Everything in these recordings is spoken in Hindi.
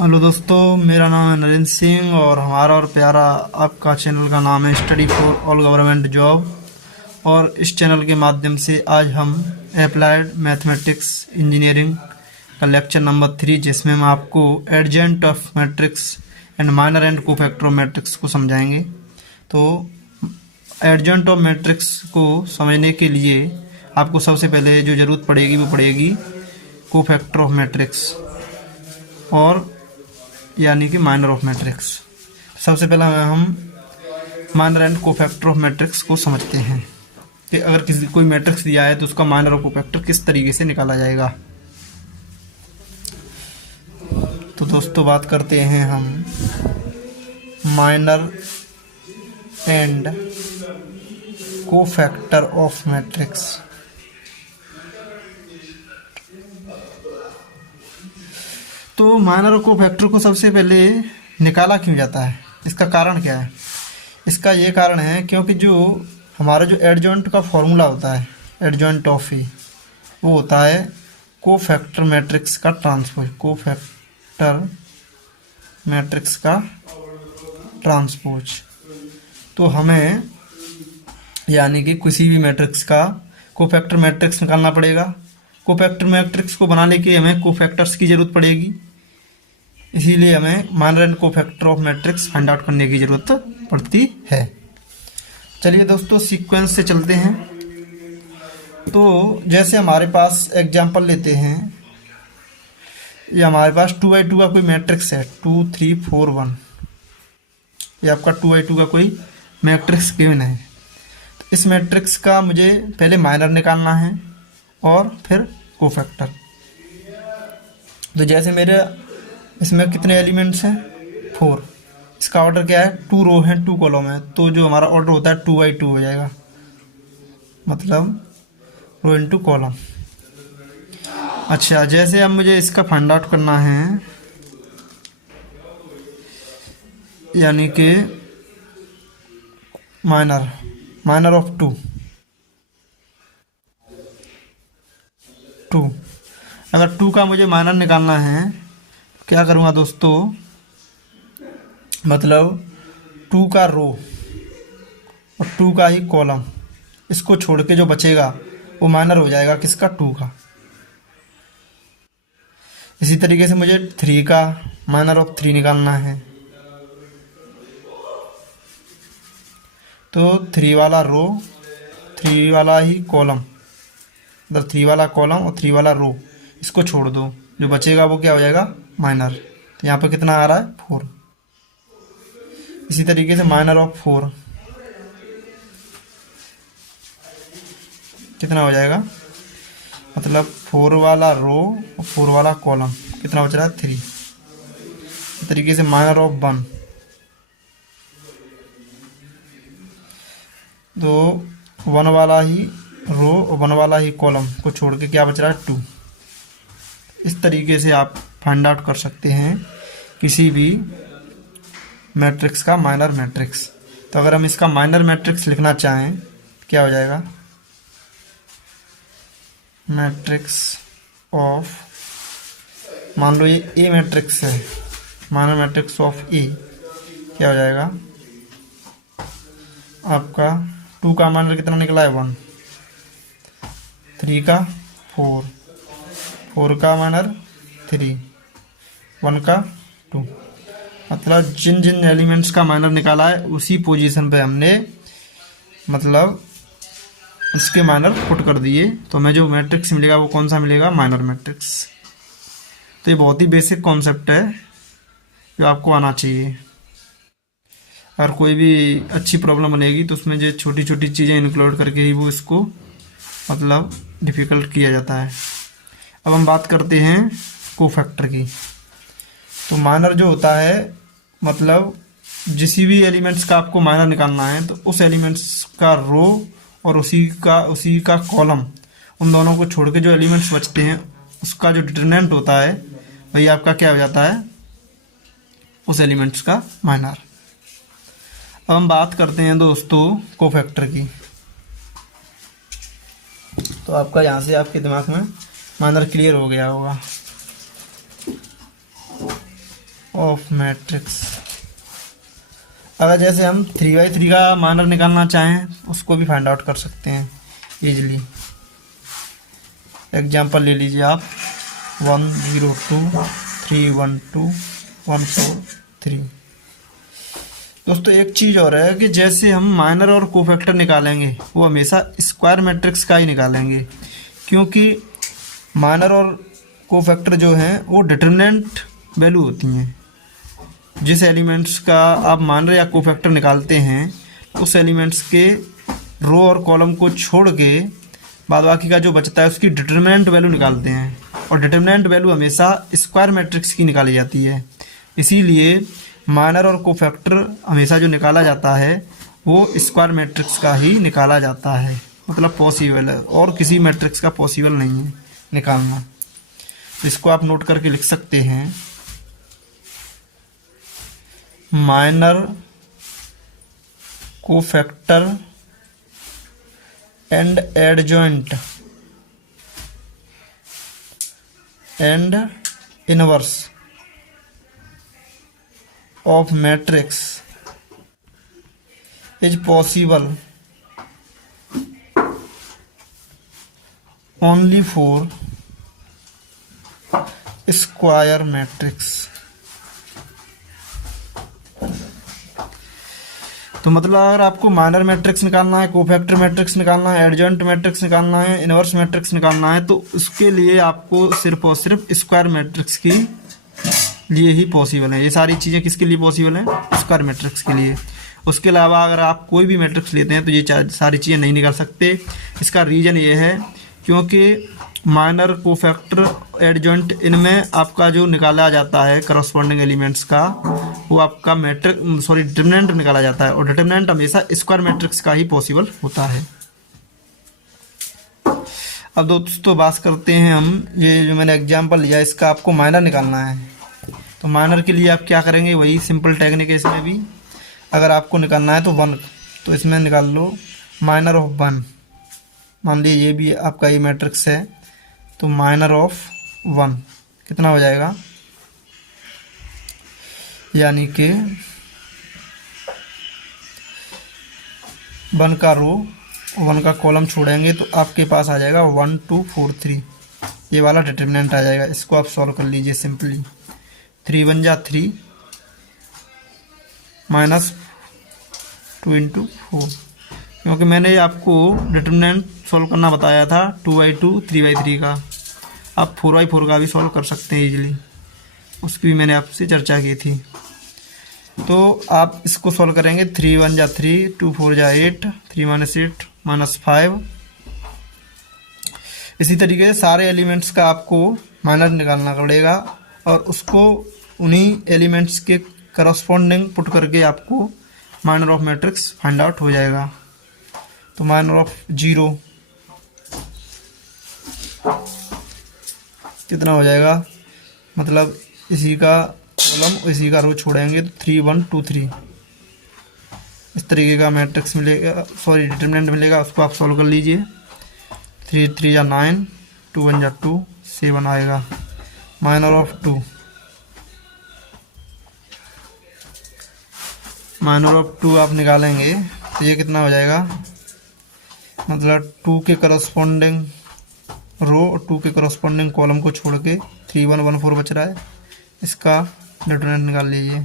हेलो दोस्तों, मेरा नाम है नरेंद्र सिंह और हमारा और प्यारा आपका चैनल का नाम है study for all government job. और इस चैनल के माध्यम से आज हम अप्लाइड मैथमेटिक्स इंजीनियरिंग का लेक्चर नंबर 3, जिसमें हम आपको एडजेंट of matrix and minor and cofactor of matrix को समझाएंगे। तो एडजेंट ऑफ मैट्रिक्स को समझने के लिए आपको सबसे पहले जो ज़रूरत पड़ेगी वो पड़ेगी कोफैक्टर ऑफ मैट्रिक्स और यानी कि माइनर ऑफ मैट्रिक्स। सबसे पहला हम minor and cofactor of matrix को समझते हैं कि अगर कोई मैट्रिक्स दिया है तो उसका माइनर और कोफैक्टर किस तरीके से निकाला जाएगा। तो दोस्तों बात करते हैं हम minor and cofactor of matrix. तो माइनर और कोफैक्टर को सबसे पहले निकाला क्यों जाता है, इसका कारण क्या है? इसका ये कारण है क्योंकि जो हमारा जो एडजॉइंट का फॉर्मूला होता है, एडजॉइंट ऑफ ई, वो होता है कोफैक्टर मैट्रिक्स का ट्रांसपोज। कोफैक्टर मैट्रिक्स का ट्रांसपोज। तो हमें यानी कि किसी भी मैट्रिक्स का कोफैक्टर मैट्रिक्स निकालना पड़ेगा। कोफैक्टर मैट्रिक्स को बनाने के लिए हमें कोफैक्टर्स की ज़रूरत पड़ेगी, इसीलिए हमें minor and cofactor of matrix find out करने की ज़रूरत पड़ती है। चलिए दोस्तों सीक्वेंस से चलते हैं। तो जैसे हमारे पास एग्जांपल लेते हैं, ये हमारे पास 2×2 का कोई मैट्रिक्स है, 2 3 4 1। ये आपका 2×2 का कोई मैट्रिक्स गिवन है। तो इस मैट्रिक्स का मुझे पहले माइनर निकालना है और फिर कोफैक्टर। तो जैसे मेरे इसमें कितने एलिमेंट्स हैं? 4। इसका ऑर्डर क्या है? 2 रो है, 2 कॉलम है, तो जो हमारा ऑर्डर होता है 2×2 हो जाएगा, मतलब रो इनटू कॉलम। अच्छा, जैसे अब मुझे इसका फाइंड आउट करना है, यानी कि माइनर ऑफ 2। अगर 2 का मुझे माइनर निकालना है तो क्या करूँगा दोस्तों, मतलब 2 का रो और 2 का ही कॉलम, इसको छोड़ के जो बचेगा वो माइनर हो जाएगा किसका? 2 का। इसी तरीके से मुझे 3 का माइनर ऑफ 3 निकालना है, तो 3 वाला रो, 3 वाला ही कॉलम, मतलब 3 वाला कॉलम और 3 वाला रो, इसको छोड़ दो, जो बचेगा वो क्या हो जाएगा? माइनर। तो यहाँ पर कितना आ रहा है? 4। इसी तरीके से माइनर ऑफ 4 कितना हो जाएगा, मतलब 4 वाला रो और 4 वाला कॉलम, कितना बच रहा है? 3। इस तरीके से माइनर ऑफ 1, तो 1 वाला ही रो और 1 वाला ही कॉलम को छोड़ के क्या बच रहा है? 2। इस तरीके से आप फाइंड आउट कर सकते हैं किसी भी मैट्रिक्स का माइनर मैट्रिक्स। तो अगर हम इसका माइनर मैट्रिक्स लिखना चाहें क्या हो जाएगा? मैट्रिक्स ऑफ, मान लो ये ए मैट्रिक्स है, माइनर मैट्रिक्स ऑफ ए क्या हो जाएगा आपका? 2 का माइनर कितना निकला है? 1। 3 का 4, 4 का माइनर 3, 1 का 2। मतलब जिन जिन एलिमेंट्स का माइनर निकाला है उसी पोजीशन पे हमने मतलब उसके माइनर पुट कर दिए, तो हमें जो मैट्रिक्स मिलेगा वो कौन सा मिलेगा? Minor matrix. तो ये बहुत ही बेसिक कॉन्सेप्ट है जो आपको आना चाहिए। अगर कोई भी अच्छी प्रॉब्लम बनेगी तो उसमें जो छोटी छोटी चीज़ें इंक्लूड करके ही वो इसको मतलब डिफ़िकल्ट किया जाता है। अब हम बात करते हैं कोफैक्टर की। तो माइनर जो होता है, मतलब जिस भी एलिमेंट्स का आपको माइनर निकालना है तो उस एलिमेंट्स का रो और उसी का कॉलम, उन दोनों को छोड़ के जो एलिमेंट्स बचते हैं उसका जो डिटरमिनेंट होता है वही आपका क्या हो जाता है? उस एलिमेंट्स का माइनर। अब हम बात करते हैं दोस्तों कोफैक्टर की। तो आपका यहाँ से आपके दिमाग में माइनर क्लियर हो गया होगा। Of matrix. अगर जैसे हम 3/3 का माइनर निकालना चाहें उसको भी फाइंड आउट कर सकते हैं इजीली। एग्जांपल ले लीजिए आप 1 0 2 3 1 2 1 4 3। दोस्तों एक चीज़ और है कि जैसे हम माइनर और कोफैक्टर निकालेंगे वो हमेशा स्क्वायर मैट्रिक्स का ही निकालेंगे, क्योंकि माइनर और कोफैक्टर जो हैं वो डिटरमिनेंट वैल्यू होती हैं। जिस एलिमेंट्स का आप माइनर या कोफैक्टर निकालते हैं उस एलिमेंट्स के रो और कॉलम को छोड़ के बाद बाकी का जो बचता है उसकी डिटरमिनेंट वैल्यू निकालते हैं, और डिटरमिनेंट वैल्यू हमेशा स्क्वायर मैट्रिक्स की निकाली जाती है। इसीलिए माइनर और कोफैक्टर हमेशा जो निकाला जाता है वो स्क्वायर मैट्रिक्स का ही निकाला जाता है, मतलब पॉसिबल है, और किसी मैट्रिक्स का पॉसिबल नहीं है निकालना। तो इसको आप नोट करके लिख सकते हैं, minor cofactor and adjoint and inverse of matrix is possible only for square matrix. तो मतलब अगर आपको माइनर मैट्रिक्स निकालना है, कोफैक्टर मैट्रिक्स निकालना है, एडजॉइंट मैट्रिक्स निकालना है, इनवर्स मैट्रिक्स निकालना है, तो उसके लिए आपको सिर्फ और सिर्फ स्क्वायर मैट्रिक्स के लिए ही पॉसिबल है। ये सारी चीज़ें किसके लिए पॉसिबल हैं? स्क्वायर मैट्रिक्स के लिए। उसके अलावा अगर आप कोई भी मैट्रिक्स लेते हैं तो ये सारी चीज़ें नहीं निकाल सकते। इसका रीज़न ये है क्योंकि माइनर कोफैक्टर एडजॉइंट इनमें आपका जो निकाला जाता है करस्पॉन्डिंग एलिमेंट्स का वो आपका डिटरमिनेंट निकाला जाता है, और डिटरमिनेंट हमेशा स्क्वायर मैट्रिक्स का ही पॉसिबल होता है। अब दोस्तों बात करते हैं हम, ये जो मैंने एग्जांपल लिया इसका आपको माइनर निकालना है, तो माइनर के लिए आप क्या करेंगे? वही सिंपल टेक्निक है इसमें भी। अगर आपको निकालना है तो 1, तो इसमें निकाल लो माइनर ऑफ 1। मान लीजिए ये भी आपका ये मैट्रिक्स है, तो माइनर ऑफ 1 कितना हो जाएगा? यानी कि 1 का रो 1 का कॉलम छोड़ेंगे तो आपके पास आ जाएगा 1 2 4 3, ये वाला डिटरमिनेंट आ जाएगा। इसको आप सॉल्व कर लीजिए सिंपली। 3 1 जा 3 माइनस 2 इंटू 4, क्योंकि मैंने आपको डिटरमिनेंट सॉल्व करना बताया था 2/2 3/3 का। आप 4/4 का भी सॉल्व कर सकते हैं इजीली, उसकी भी मैंने आपसे चर्चा की थी। तो आप इसको सॉल्व करेंगे 3 1 जा 3 2 4 जा 8 3 -8 -5। इसी तरीके से सारे एलिमेंट्स का आपको माइनर निकालना पड़ेगा, और उसको उन्हीं एलिमेंट्स के करस्पॉन्डिंग पुट करके आपको minor of matrix find out हो जाएगा। तो माइनर ऑफ 0 कितना हो जाएगा? मतलब इसी का कॉलम इसी का रो छोड़ेंगे तो 3 1 2 3 इस तरीके का मैट्रिक्स मिलेगा, डिटरमिनेंट मिलेगा। उसको आप सॉल्व कर लीजिए। 3 3 जा 9 2 1 जा 2 7 आएगा। माइनर ऑफ 2, माइनर ऑफ 2 आप निकालेंगे तो ये कितना हो जाएगा? मतलब 2 के करस्पॉन्डिंग रो और 2 के करस्पॉन्डिंग कॉलम को छोड़ के 3 1 1 4 बच रहा है, इसका डिटरमिनेंट निकाल लीजिए।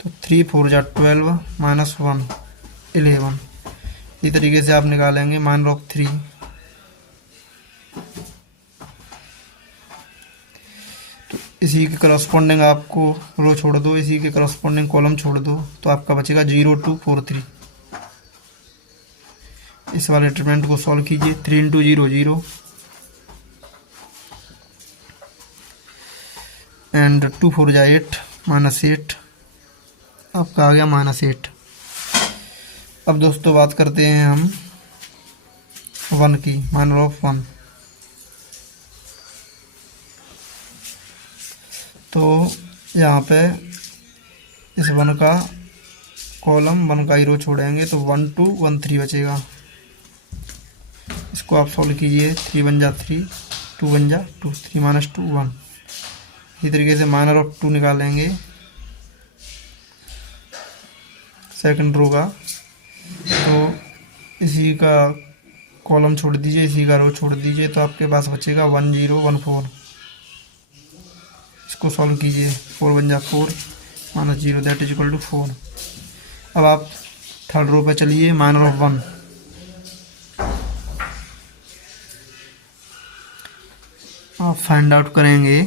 तो 3 4 जा 12 -1 11। इसी तरीके से आप निकालेंगे माइनर ऑफ 3। तो इसी के करस्पॉन्डिंग आपको रो छोड़ दो, इसी के करस्पॉन्डिंग कॉलम छोड़ दो, तो आपका बचेगा 0 2 4 3। इस वाले डिटरमिनेंट को सॉल्व कीजिए। 3 × 0 0 एंड 2 4 जा 8 -8, आपका आ गया -8। अब दोस्तों बात करते हैं हम 1 की, माइनर ऑफ 1। तो यहाँ पे इस 1 का कॉलम 1 का ही रो छोड़ेंगे तो 1 2 1 3 बचेगा। इसको आप सॉल्व कीजिए। 3 1 जा 3 2 1 जा 2 3 -2 1, इसी तरीके से माइनर ऑफ 2 निकालेंगे सेकंड रो का। तो इसी का कॉलम छोड़ दीजिए, इसी का रो छोड़ दीजिए, तो आपके पास बचेगा 1 0 1 4। इसको सॉल्व कीजिए, 4 1 जा 4 -0 दैट इज इक्वल टू 4। अब आप थर्ड रो पे चलिए, माइनर ऑफ 1। आप फाइंड आउट करेंगे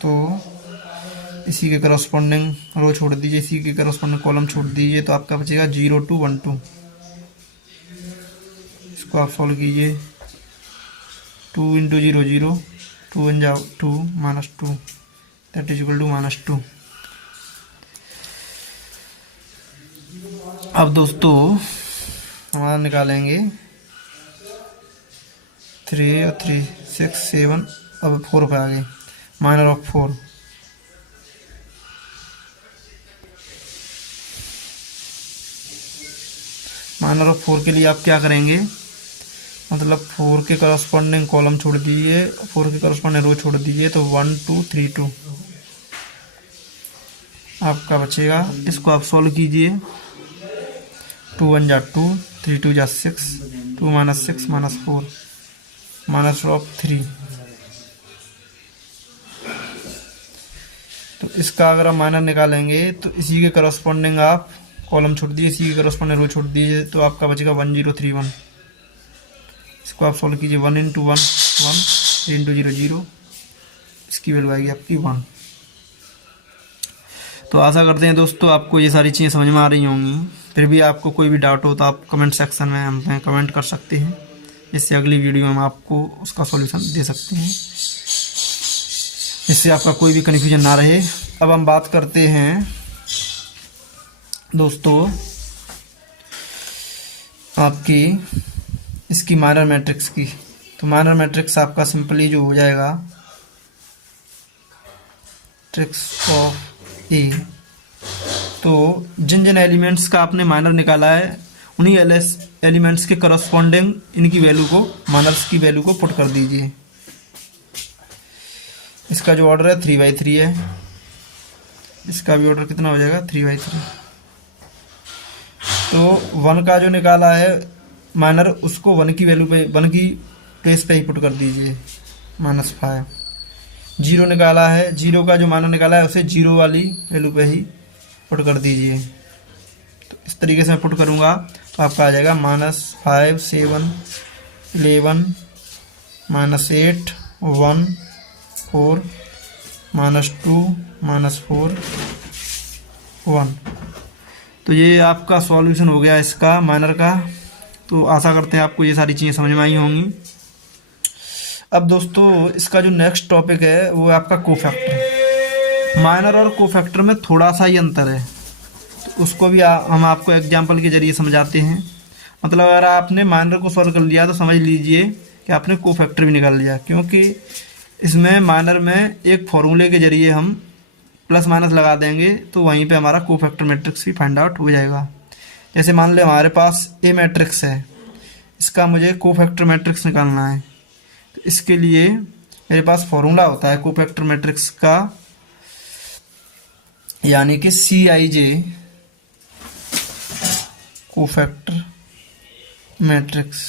तो इसी के करस्पॉन्डिंग रो छोड़ दीजिए, इसी के करस्पॉन्डिंग कॉलम छोड़ दीजिए, तो आपका बचेगा 0 2 1 2। इसको आप सॉल्व कीजिए, 2 × 0 0, 2 1 जा 2 -2 दैट इज इक्वल टू -2। अब दोस्तों हमारा निकालेंगे 3 और 3 6 7। अब 4 पे आ गए, माइनर ऑफ 4। माइनर ऑफ 4 के लिए आप क्या करेंगे, मतलब 4 के करस्पॉन्डिंग कॉलम छोड़ दीजिए, 4 के करस्पॉन्डिंग रो छोड़ दीजिए, तो 1 2 3 2 आपका बचेगा। इसको आप सॉल्व कीजिए, 2 1 जा 2, 3 2 जा 6, 2 -6 -4 माइनस ऑफ 3। तो इसका अगर आप माइनर निकालेंगे तो इसी के करस्पॉन्डिंग आप कॉलम छोड़ दीजिए, इसी के करस्पॉन्डिंग रो छोड़ दीजिए, तो आपका बचेगा 1 0 3 1। इसको आप सॉल्व कीजिए, 1 × 1 1, 3 × 0 0। इसकी वैल्यू आएगी आपकी 1। तो आशा करते हैं दोस्तों आपको ये सारी चीज़ें समझ में आ रही होंगी। फिर भी आपको कोई भी डाउट हो तो आप कमेंट सेक्शन में हमें कमेंट कर सकते हैं, जिससे अगली वीडियो में हम आपको उसका सॉल्यूशन दे सकते हैं, जिससे आपका कोई भी कन्फ्यूजन ना रहे। अब हम बात करते हैं दोस्तों आपकी इसकी माइनर मैट्रिक्स की। तो माइनर मैट्रिक्स आपका सिंपली जो हो जाएगा, मैट्रिक्स ऑफ ए। तो जिन जिन एलिमेंट्स का आपने माइनर निकाला है उन्हीं एलिमेंट्स के करस्पॉन्डिंग इनकी वैल्यू को, माइनर्स की वैल्यू को पुट कर दीजिए। इसका जो ऑर्डर है 3/3 है, इसका भी ऑर्डर कितना हो जाएगा 3/3। तो 1 का जो निकाला है माइनर, उसको 1 की वैल्यू पे, 1 की प्लेस पे ही पुट कर दीजिए, -5। 0 निकाला है, 0 का जो माइनर निकाला है उसे 0 वाली वैल्यू पे ही पुट कर दीजिए। तो इस तरीके से मैं पुट करूँगा तो आपका आ जाएगा -5 7 11 -8 1 4 -2 -4 1। तो ये आपका सॉल्यूशन हो गया इसका माइनर का। तो आशा करते हैं आपको ये सारी चीज़ें समझ में आई होंगी। अब दोस्तों इसका जो नेक्स्ट टॉपिक है वो है आपका कोफैक्टर। माइनर और कोफैक्टर में थोड़ा सा ही अंतर है, तो उसको भी हम आपको एग्जांपल के जरिए समझाते हैं। मतलब अगर आपने माइनर को सॉल्व कर लिया तो समझ लीजिए कि आपने कोफैक्टर भी निकाल लिया, क्योंकि इसमें माइनर में एक फॉर्मूले के जरिए हम प्लस माइनस लगा देंगे तो वहीं पे हमारा कोफैक्टर मैट्रिक्स भी फाइंड आउट हो जाएगा। जैसे मान लें हमारे पास ए मैट्रिक्स है, इसका मुझे कोफैक्टर मैट्रिक्स निकालना है, तो इसके लिए मेरे पास फॉर्मूला होता है कोफैक्टर मैट्रिक्स का, यानी कि CIJ कोफैक्टर मैट्रिक्स।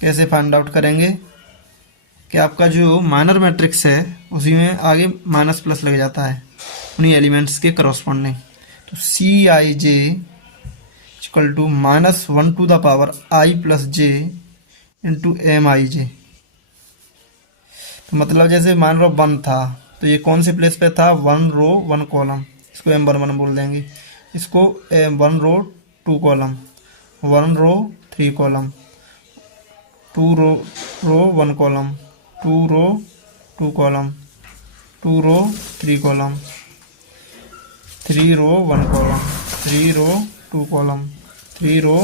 कैसे फाइंड आउट करेंगे कि आपका जो माइनर मैट्रिक्स है उसी में आगे माइनस प्लस लग जाता है उन्हीं एलिमेंट्स के करस्पॉन्डिंग। तो CIJ equal to -1 to the power I + j into MIJ। तो मतलब जैसे माइनर ऑफ 1 था तो ये कौन से प्लेस पे था, 1 रो 1 कॉलम, इसको M11 बोल देंगे। इसको 1 रो 2 कॉलम, 1 रो 3 कॉलम, 2 रो 1 कॉलम, 2 रो 2 कॉलम, 2 रो 3 कॉलम, 3 रो 1 कॉलम, 3 रो 2 कॉलम, 3 रो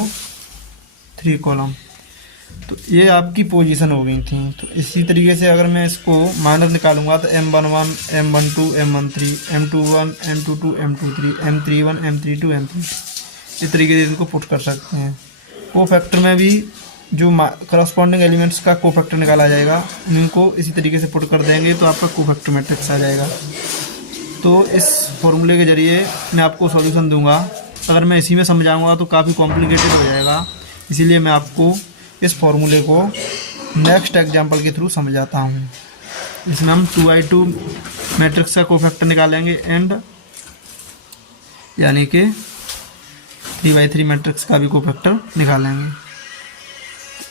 3 कॉलम। तो ये आपकी पोजीशन हो गई थी। तो इसी तरीके से अगर मैं इसको माइनर निकालूंगा तो M11 M12 M13 M21 M22 M23 M31 M32 M33 इस तरीके से इनको पुट कर सकते हैं। कोफैक्टर में भी जो करस्पॉन्डिंग एलिमेंट्स का कोफैक्टर निकाला जाएगा उनको इसी तरीके से पुट कर देंगे तो आपका कोफैक्टर मैट्रिक्स आ जाएगा। तो इस फॉर्मूले के ज़रिए मैं आपको सॉल्यूशन दूंगा। अगर मैं इसी में समझाऊंगा तो काफ़ी कॉम्प्लिकेटेड हो जाएगा, इसीलिए मैं आपको इस फॉर्मूले को नेक्स्ट एग्जांपल के थ्रू समझाता हूँ। इसमें हम 2×2 मैट्रिक्स का कोफैक्टर निकालेंगे एंड यानी कि 3×3 मैट्रिक्स का भी कोफैक्टर निकालेंगे।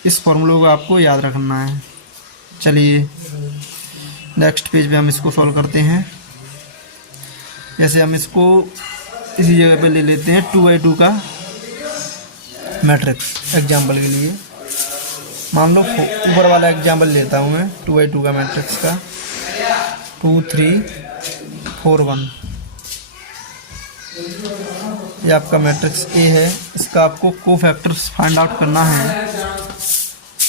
इस फॉर्मूले को आपको याद रखना है। चलिए नेक्स्ट पेज पे हम इसको सॉल्व करते हैं। जैसे हम इसको इसी जगह पे ले लेते हैं 2×2 का मैट्रिक्स एग्जाम्पल के लिए। मान लो ऊपर वाला एग्जाम्पल लेता हूँ मैं 2×2 का मैट्रिक्स का 2 3 4 1। ये आपका मैट्रिक्स ए है। इसका आपको कोफैक्टर्स फाइंड आउट करना है।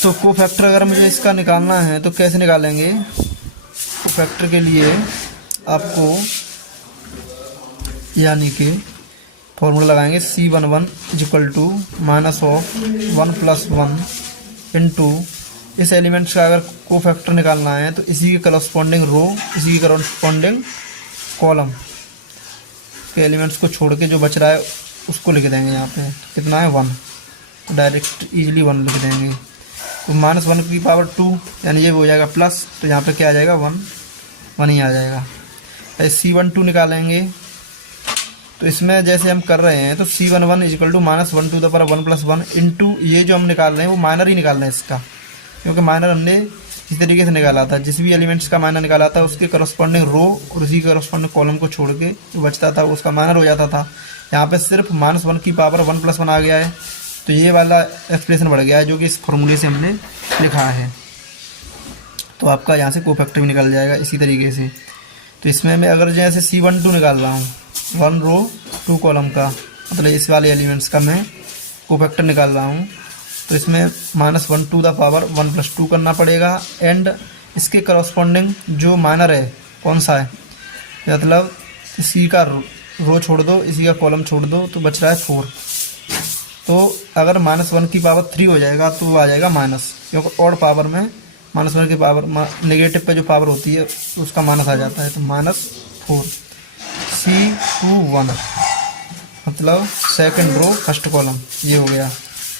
तो कोफैक्टर अगर मुझे इसका निकालना है तो कैसे निकालेंगे? कोफैक्टर के लिए आपको यानी कि फॉर्मूला लगाएंगे C11 = -1 + 1 इंटू इस एलिमेंट्स का अगर कोफैक्टर निकालना है तो इसी के करस्पॉन्डिंग रो, इसी के करस्पॉन्डिंग कॉलम के एलिमेंट्स को छोड़ के जो बच रहा है उसको लिख देंगे। यहाँ पे कितना है 1, तो डायरेक्ट इजीली 1 लिख देंगे। तो -1⁻2 यानी ये हो जाएगा प्लस, तो यहाँ पे क्या आ जाएगा 1 ही आ जाएगा। C12 निकालेंगे तो इसमें जैसे हम कर रहे हैं तो C11 = -1 + 1 इंटू ये जो हम निकाल रहे हैं वो माइनर ही निकाल रहे हैं इसका, क्योंकि माइनर हमने इस तरीके से निकाला था। जिस भी एलिमेंट्स का माइनर निकाला था उसके करस्पॉन्डिंग रो और उसी करस्पॉन्डिंग कॉलम को छोड़ के जो बचता था उसका माइनर हो जाता था। यहाँ पे सिर्फ -1⁻1 + 1 आ गया है, तो ये वाला एक्सप्रेशन बढ़ गया है जो कि इस फॉर्मूले से हमने लिखा है। तो आपका यहाँ से कोफैक्टर भी निकल जाएगा इसी तरीके से। तो इसमें मैं अगर जैसे C12 निकाल रहा हूँ 1 रो 2 कॉलम का, मतलब इस वाले एलिमेंट्स का मैं कोफैक्टर निकाल रहा हूँ, तो इसमें -1⁻1 + 2 करना पड़ेगा एंड इसके करस्पॉन्डिंग जो माइनर है कौन सा है, मतलब इसी का रो छोड़ दो, इसी का कॉलम छोड़ दो, तो बच रहा है 4। तो अगर -1⁻3 हो जाएगा तो वो आ जाएगा माइनस, क्योंकि ऑड पावर में -1 नेगेटिव पे जो पावर होती है उसका माइनस आ जाता है। तो -4 C21 मतलब सेकंड रो फर्स्ट कॉलम ये हो गया।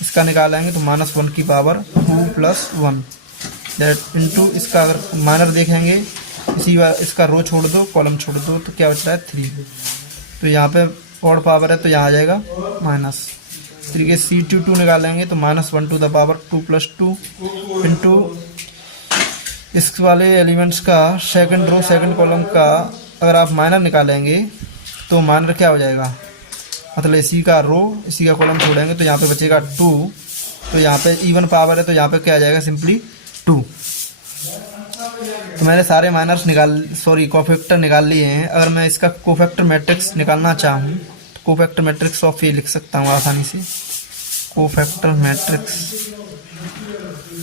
इसका निकालेंगे तो -1⁻2 + 1 दैट इंटू इसका अगर माइनर देखेंगे इसी बार इसका रो छोड़ दो कॉलम छोड़ दो तो क्या बच रहा है 3। तो यहाँ पे ऑड पावर है तो यहाँ आ जाएगा माइनस। इस तरीके C22 निकालेंगे तो -1⁻2 + 2 इंटू इस वाले एलिमेंट्स का सेकंड रो सेकंड कॉलम का अगर आप माइनर निकालेंगे तो माइनर क्या हो जाएगा, मतलब इसी का रो इसी का कॉलम छोड़ेंगे तो यहाँ पे बचेगा 2। तो यहाँ पे इवन पावर है तो यहाँ पे क्या आ जाएगा सिंपली 2। तो मैंने सारे माइनर्स कोफैक्टर निकाल लिए हैं। अगर मैं इसका कोफैक्टर मैट्रिक्स निकालना चाहूँ तो कोफैक्टर मैट्रिक्स ऑफ ए लिख सकता हूँ आसानी से। कोफैक्टर मैट्रिक्स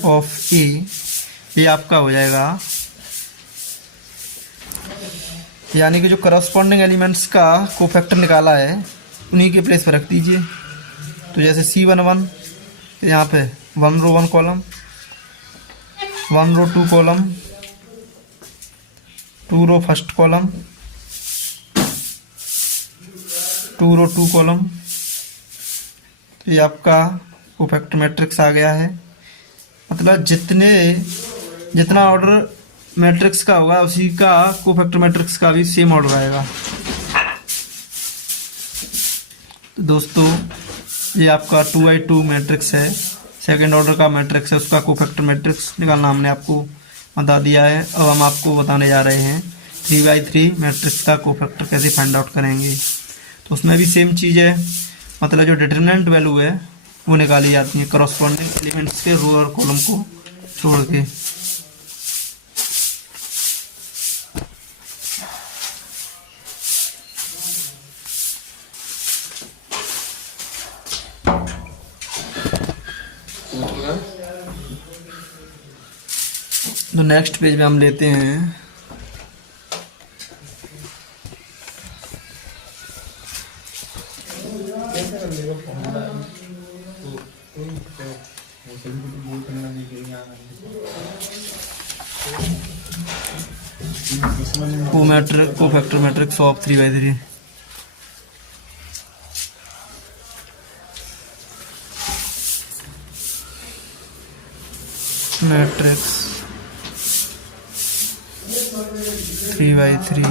ऑफ ए ये आपका हो जाएगा, यानी कि जो करस्पॉन्डिंग एलिमेंट्स का कोफैक्टर निकाला है उन्हीं के प्लेस पर रख दीजिए। तो जैसे C11 यहाँ पे 1 रो 1 कॉलम, 1 रो 2 कॉलम, 2 रो फर्स्ट कॉलम, 2 रो 2 कॉलम। तो ये आपका कोफैक्टर मैट्रिक्स आ गया है। मतलब जितना ऑर्डर मैट्रिक्स का होगा उसी का कोफैक्टर मैट्रिक्स का भी सेम ऑर्डर आएगा। तो दोस्तों ये आपका 2×2 मैट्रिक्स है, सेकंड ऑर्डर का मैट्रिक्स है, उसका कोफैक्टर मैट्रिक्स निकालना हमने आपको बता दिया है। अब हम आपको बताने जा रहे हैं 3×3 मैट्रिक्स का कोफैक्टर कैसे फाइंड आउट करेंगे। तो उसमें भी सेम चीज़ है, मतलब जो डिटरमिनेंट वैल्यू है वो निकाली जाती है करस्पॉन्डिंग एलिमेंट्स के रो और कॉलम को छोड़ के। तो नेक्स्ट पेज में हम लेते हैं cofactor matrix of 3/3। Matrix 3/3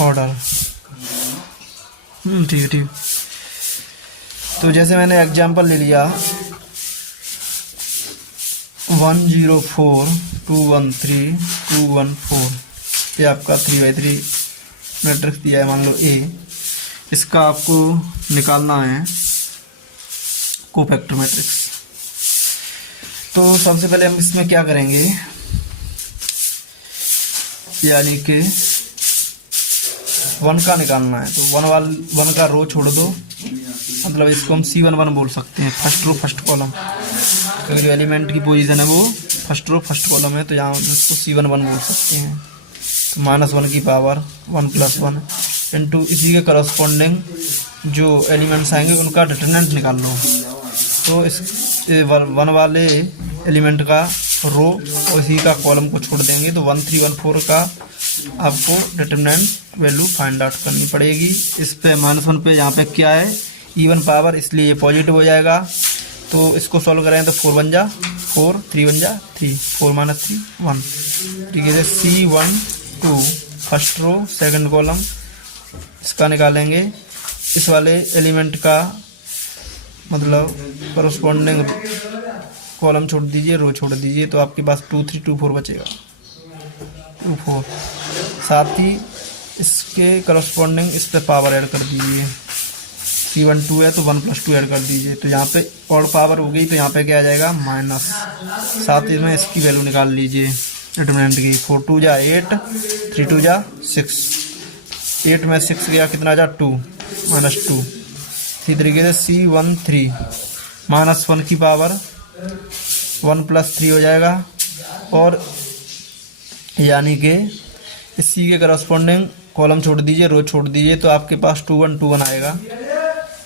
order. ठीक है, ठीक। तो जैसे मैंने एग्जांपल ले लिया 104 213 214, ये आपका 3/3 मैट्रिक्स दिया है, मान लो ए। इसका आपको निकालना है कोफैक्टर मैट्रिक्स। तो सबसे पहले हम इसमें क्या करेंगे, यानी कि 1 का निकालना है। तो 1 का रो छोड़ दो, मतलब इसको हम C11 बोल सकते हैं, फर्स्ट रो फर्स्ट कॉलम, क्योंकि जो एलिमेंट की पोजीशन है वो फर्स्ट रो फर्स्ट कॉलम है, तो यहाँ हम इसको C11 बोल सकते हैं। तो -1 की पावर 1 + 1 इंटू इसी के करस्पॉन्डिंग जो एलिमेंट्स आएंगे उनका डिटरमिनेंट निकाल लो। तो इस 1 वाले एलिमेंट का रो और इसी का कॉलम को छोड़ देंगे, तो 1 3 1 4 का आपको डिटरमिनेंट वैल्यू फाइंड आउट करनी पड़ेगी। इस पे -1 पे यहाँ पे क्या है, इवन पावर, इसलिए ये पॉजिटिव हो जाएगा। तो इसको सॉल्व करें तो 4 × 1 = 4 3 × 1 = 3 4 - 3 1। ठीक है, C12 first row second column, इसका निकालेंगे। इस वाले एलिमेंट का मतलब करस्पॉन्डिंग कॉलम छोड़ दीजिए, रो छोड़ दीजिए, तो आपके पास 2 3 2 4 बचेगा, 2 4। साथ ही इसके करस्पॉन्डिंग इस पे पावर ऐड कर दीजिए। C12 है तो 1 + 2 ऐड कर दीजिए, तो यहाँ पे और पावर हो गई, तो यहाँ पे क्या आ जाएगा माइनस। साथ ही में इसकी वैल्यू निकाल लीजिए डिटरमिनेंट की। 4 2 = 8 3 2 = 6, 8 में 6 गया, कितना जा 2 -2। इसी तरीके से C13 -1 की पावर 1 + 3 हो जाएगा, और यानी कि इसी के करस्पॉन्डिंग कॉलम छोड़ दीजिए, रो छोड़ दीजिए, तो आपके पास 2 1 2 1 आएगा।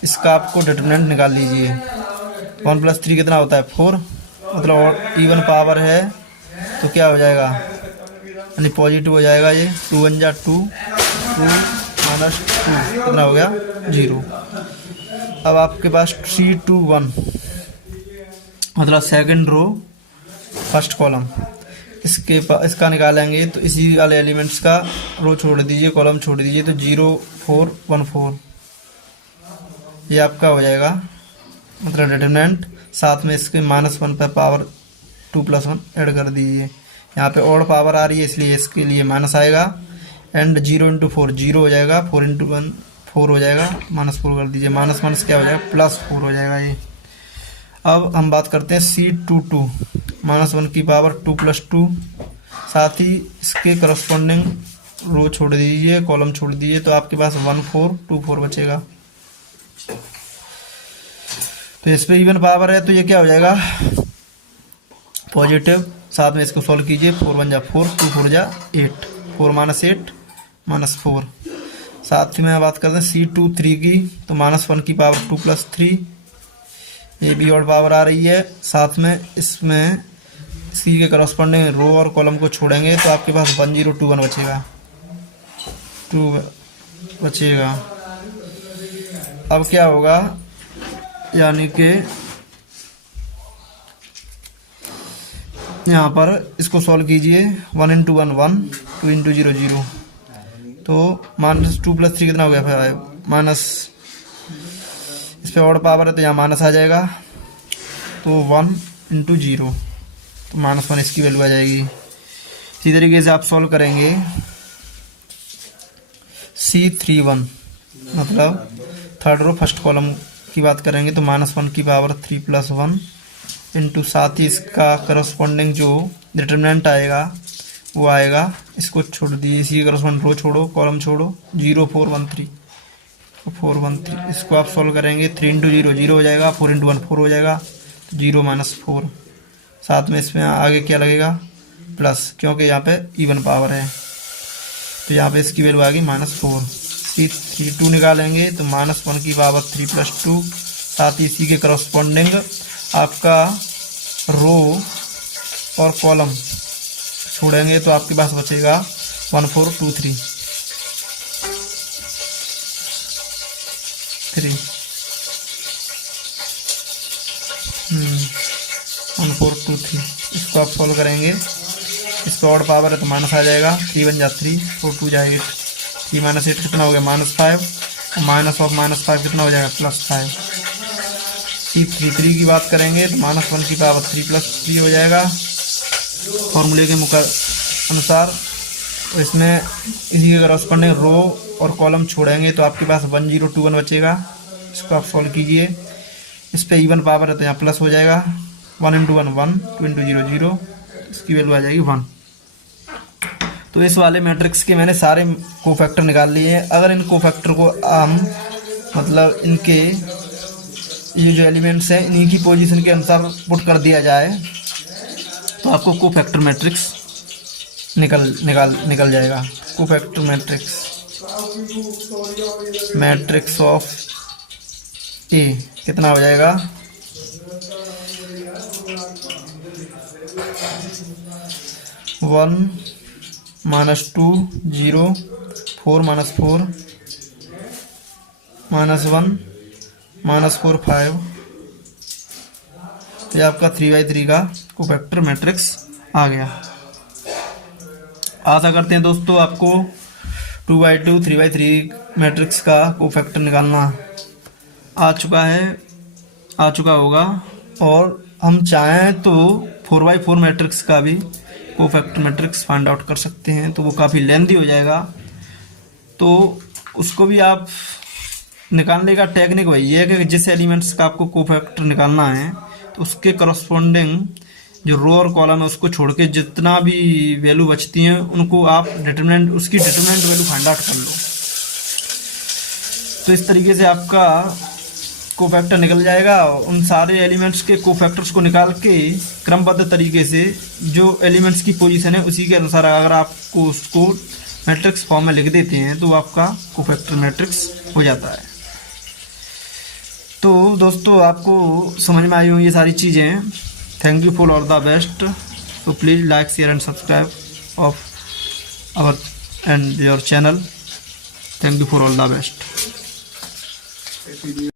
इसका आपको डिटरमिनेंट निकाल लीजिए। 1 + 3 कितना होता है 4, मतलब इवन पावर है, तो क्या हो जाएगा, यानी पॉजिटिव हो जाएगा ये। 2 1 = 2 2 -2 कितना हो गया 0। अब आपके पास C21 मतलब सेकंड रो फर्स्ट कॉलम, इसका निकालेंगे। तो इसी वाले एलिमेंट्स का रो छोड़ दीजिए, कॉलम छोड़ दीजिए, तो 0 4 1 4 ये आपका हो जाएगा, मतलब डिटरमिनेंट। साथ में इसके -1 पे पावर 2 + 1 ऐड कर दीजिए। यहाँ पे और पावर आ रही है, इसलिए इसके लिए माइनस आएगा। एंड 0 × 4 0 हो जाएगा, 4 × 1 4 हो जाएगा, -4 कर दीजिए, माइनस क्या हो जाएगा +4 हो जाएगा ये। अब हम बात करते हैं C22 -1 की पावर 2 + 2। साथ ही इसके करस्पॉन्डिंग रो छोड़ दीजिए, कॉलम छोड़ दीजिए, तो आपके पास 1 4 2 4 बचेगा। तो इस पे इवन पावर है, तो ये क्या हो जाएगा पॉजिटिव। साथ में इसको सॉल्व कीजिए, 4 1 = 4 2 4 = 8 4 - 8 -4। साथ ही में बात करते हैं C23 की, तो -1 की पावर 2 + 3, ये भी और पावर आ रही है। साथ में इसमें सी के करस्पॉन्डिंग रो और कॉलम को छोड़ेंगे, तो आपके पास 1 0 2 1 बचेगा, 2 बचेगा। अब क्या होगा, यानी कि यहाँ पर इसको सॉल्व कीजिए, 1 × 1 1 2 × 0 0, तो -2 + 3 कितना हो गया 5 माइनस, इस पर और पावर है तो यहाँ माइनस आ जाएगा, तो 1 × 0, तो -1 इसकी वैल्यू आ जाएगी। इसी तरीके से आप सॉल्व करेंगे C31 मतलब थर्ड रो फर्स्ट कॉलम की बात करेंगे, तो -1 की पावर 3 + 1 इंटू, साथ ही इसका करस्पॉन्डिंग जो डिटरमिनेंट आएगा वो आएगा, इसको छोड़ दीजिए, इसी करस्पॉन्डिंग रो छोड़ो कॉलम छोड़ो, 0 4 1 3 4 1 3, इसको आप सॉल्व करेंगे 3 × 0 0 हो जाएगा, 4 × 1 4 हो जाएगा, 0 -4। साथ में इसमें आगे क्या लगेगा प्लस, क्योंकि यहाँ पे इवन पावर है, तो यहाँ पे इसकी वैल्यू आ गई -4। C32 निकालेंगे तो -1 की पावर 3 + 2, साथ ही इसी के करस्पॉन्डिंग आपका रो और कॉलम छोड़ेंगे तो आपके पास बचेगा 1 4 2 3 1 4 2 3। इसको आप सॉल्व करेंगे, इसको ऑड पावर है तो माइनस आ जाएगा, 3 1 जा 3, 4 2 जा 8, 3 - 8 कितना हो गया -5, और माइनस ऑफ -5 कितना हो जाएगा +5। C3 की बात करेंगे तो -1 की पावर 3 + 3 हो जाएगा फॉर्मूले के अनुसार। तो इसमें इसी के करस्पॉन्डिंग रो और कॉलम छोड़ेंगे तो आपके पास 1 0 2 1 बचेगा। इसको आप सॉल्व कीजिए, इस पे इवन पावर है तो यहाँ प्लस हो जाएगा, 1 × 1 1, 2 × 0 0, इसकी वैल्यू आ जाएगी 1। तो इस वाले मैट्रिक्स के मैंने सारे कोफैक्टर निकाल लिए हैं। अगर इन कोफैक्टर को हम मतलब इनके ये जो एलिमेंट्स हैं इन्हीं की पोजीशन के अनुसार पुट कर दिया जाए तो आपको कोफैक्टर मैट्रिक्स निकल जाएगा। कोफैक्टर मैट्रिक्स ऑफ ए कितना हो जाएगा, -1 -2 0 4 -4 -1 -4 5। तो ये आपका 3/3 का कोफैक्टर मैट्रिक्स आ गया। आशा करते हैं दोस्तों आपको 2/2 3/3 मैट्रिक्स का कोफैक्टर निकालना आ चुका होगा, और हम चाहें तो 4/4 मैट्रिक्स का भी कोफैक्टर मैट्रिक्स फाइंड आउट कर सकते हैं, तो वो काफ़ी लेंथी हो जाएगा। तो उसको भी आप निकालने का टेक्निक वही है कि जिस एलिमेंट्स का आपको कोफैक्टर निकालना है तो उसके करस्पॉन्डिंग जो रो और कॉलम है उसको छोड़ के जितना भी वैल्यू बचती हैं उनको आप उसकी डिटरमिनेंट वैल्यू फाइंड आउट कर लो। तो इस तरीके से आपका कोफैक्टर निकल जाएगा। उन सारे एलिमेंट्स के कोफैक्टर्स को निकाल के क्रमबद्ध तरीके से जो एलिमेंट्स की पोजीशन है उसी के अनुसार अगर आपको उसको मैट्रिक्स फॉर्म में लिख देते हैं तो आपका कोफैक्टर मैट्रिक्स हो जाता है। तो दोस्तों आपको समझ में आई होंगी ये सारी चीज़ें। Thank you for all the best. तो please like share and subscribe of our and your channel. Thank you for all the best.